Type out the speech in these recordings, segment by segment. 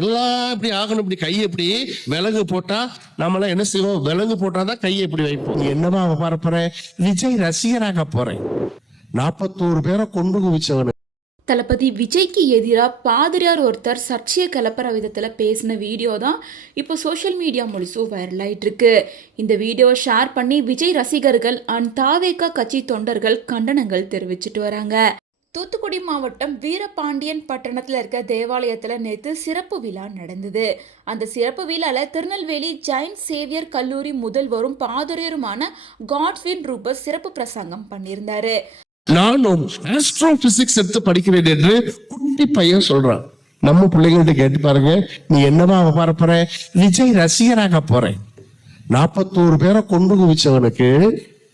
எல்லாம் இப்படி ஆகணும், இப்படி கையை இப்படி விலங்கு போட்டா நம்மளாம் என்ன செய்வோம்? விலங்கு போட்டாதான் கையை இப்படி வைப்போம். நீ என்னவா பார்ப்பற? விஜய் ரசிகராக போறேன். 41 பேரை கொண்டு குவிச்சவனு. தளபதி விஜய்க்கு எதிராக பாதிரியார் ஒருத்தர் சர்ச்சையை கிளப்புற விதத்தில் பேசின வீடியோ தான் இப்போ சோஷியல் மீடியா முழுசும் வைரல் ஆயிட்டு இருக்கு. இந்த வீடியோவை ஷேர் பண்ணி விஜய் ரசிகர்கள் அண்ட் தாவேகா கட்சி தொண்டர்கள் கண்டனங்கள் தெரிவிச்சிட்டு வராங்க. தூத்துக்குடி மாவட்டம் வீரபாண்டியன் பட்டணத்தில் இருக்க தேவாலயத்தில் நேற்று சிறப்பு விழா நடந்தது. அந்த சிறப்பு விழாவில் திருநெல்வேலி ஜெயின் சேவியர் கல்லூரி முதல்வரும் பாதிரியாருமான காட்வின் ரூபஸ் சிறப்பு பிரசங்கம் பண்ணியிருந்தாரு. நானும் ஆஸ்ட்ரோ பிசிக்ஸ் எடுத்து படிக்கிறேன் என்று குட்டி பையன் சொல்றான். நம்ம பிள்ளைங்கள்ட்ட கேட்டு பாருங்க, நீ என்னவா பார்ப்பற? விஜய் ரசிகராக போறேன். 41 பேரை கொண்டு குவிச்சவனுக்கு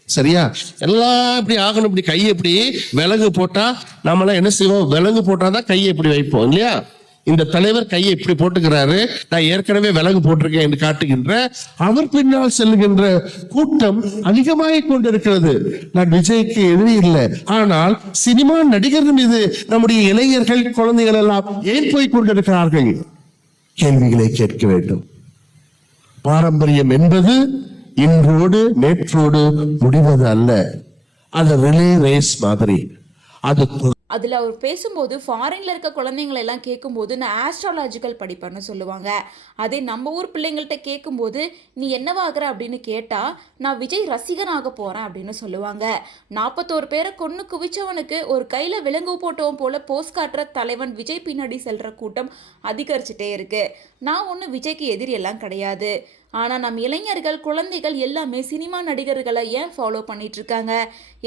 சரியா எல்லாம் இப்படி ஆகணும், இப்படி கையை இப்படி விலங்கு போட்டா நம்மளாம் என்ன செய்வோம்? விலங்கு போட்டாதான் கையை இப்படி வைப்போம் இல்லையா? இந்த தலைவர் கையை இப்படி போட்டுக்கிறாரு, நான் ஏற்கனவே விலங்கு போட்டிருக்கேன் என்று காட்டுகின்ற அவர் பின்னால் செல்லுகின்ற கூட்டம் அதிகமாக கொண்டிருக்கிறது. நான் விஜய்க்கு எதிரி இல்லை, ஆனால் சினிமா நடிகர்கள் மீது நம்முடைய இளைஞர்கள் குழந்தைகள் எல்லாம் ஏன் போய் கொண்டிருக்கிறார்கள்? கேள்விகளை கேட்க வேண்டும். பாரம்பரியம் என்பது இன்றோடு நேற்றோடு முடிவது அல்ல. அது ரிலே ரேஸ் மாதிரி. அதில் அவர் பேசும்போது ஃபாரின்ல இருக்க குழந்தைங்களை எல்லாம் கேட்கும்போது நான் ஆஸ்ட்ராலாஜிக்கல் படிப்பேன்னு சொல்லுவாங்க. அதே நம்ம ஊர் பிள்ளைங்கள்ட்ட கேட்கும்போது நீ என்னவாகிற அப்படின்னு கேட்டால் நான் விஜய் ரசிகனாக போகிறேன் அப்படின்னு சொல்லுவாங்க. 41 பேரை கொன்று குவிச்சவனுக்கு ஒரு கையில் விலங்கு போட்டவன் போல போஸ்ட் காட்டுற தலைவன் விஜய் பின்னாடி செல்கிற கூட்டம் அதிகரிச்சுட்டே இருக்கு. நான் ஒன்றும் விஜய்க்கு எதிரி எல்லாம் கிடையாது. ஆனால் நம் இளைஞர்கள் குழந்தைகள் எல்லாமே சினிமா நடிகர்களை ஏன் ஃபாலோ பண்ணிட்டு இருக்காங்க,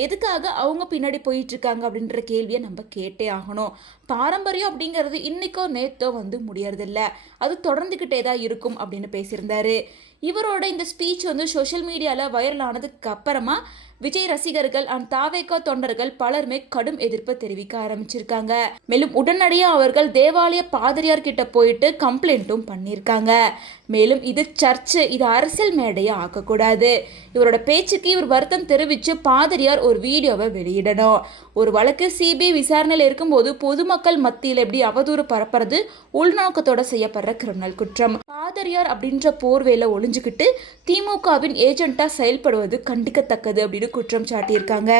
எதுக்காக அவங்க பின்னாடி போயிட்டு இருக்காங்க அப்படின்ற கேள்வியை நம்ம கேட்டே ஆகணும். பாரம்பரியம் அப்படிங்கிறது இன்னைக்கோ நேத்தோ வந்து முடியறதில்ல, அது தொடர்ந்துக்கிட்டே தான் இருக்கும் அப்படின்னு பேசியிருந்தாரு. இவரோட இந்த ஸ்பீச் வந்து சோஷியல் மீடியாவில் வைரல் ஆனதுக்கு அப்புறமா விஜய் ரசிகர்கள் அண்ட் தாவேகா தொண்டர்கள் பலருமே கடும் எதிர்ப்பு தெரிவிக்க ஆரம்பிச்சிருக்காங்க. மேலும் உடனடியாக அவர்கள் தேவாலய பாதிரியார் கிட்ட போயிட்டு கம்ப்ளைண்ட்டும் பண்ணியிருக்காங்க. மேலும் இது சர்ச்சு, இது அரசியல் மேடையை ஆக்கக்கூடாது. இவரோட பேச்சுக்கு இவர் வருத்தம் தெரிவித்து பாதிரியார் ஒரு வீடியோவை வெளியிடணும். ஒரு வழக்கு சிபிஐ விசாரணையில் இருக்கும்போது பொதுமக்கள் மத்தியில் எப்படி அவதூறு பரப்புறது உள்நோக்கத்தோட செய்யப்படுற கிரிமினல் குற்றம். பாதிரியார் அப்படின்ற போர்வேல ஒளிஞ்சுக்கிட்டு திமுகவின் ஏஜென்ட்டா செயல்படுவது கண்டிக்கத்தக்கது அப்படின்னு குற்றம் சாட்டியிருக்காங்க.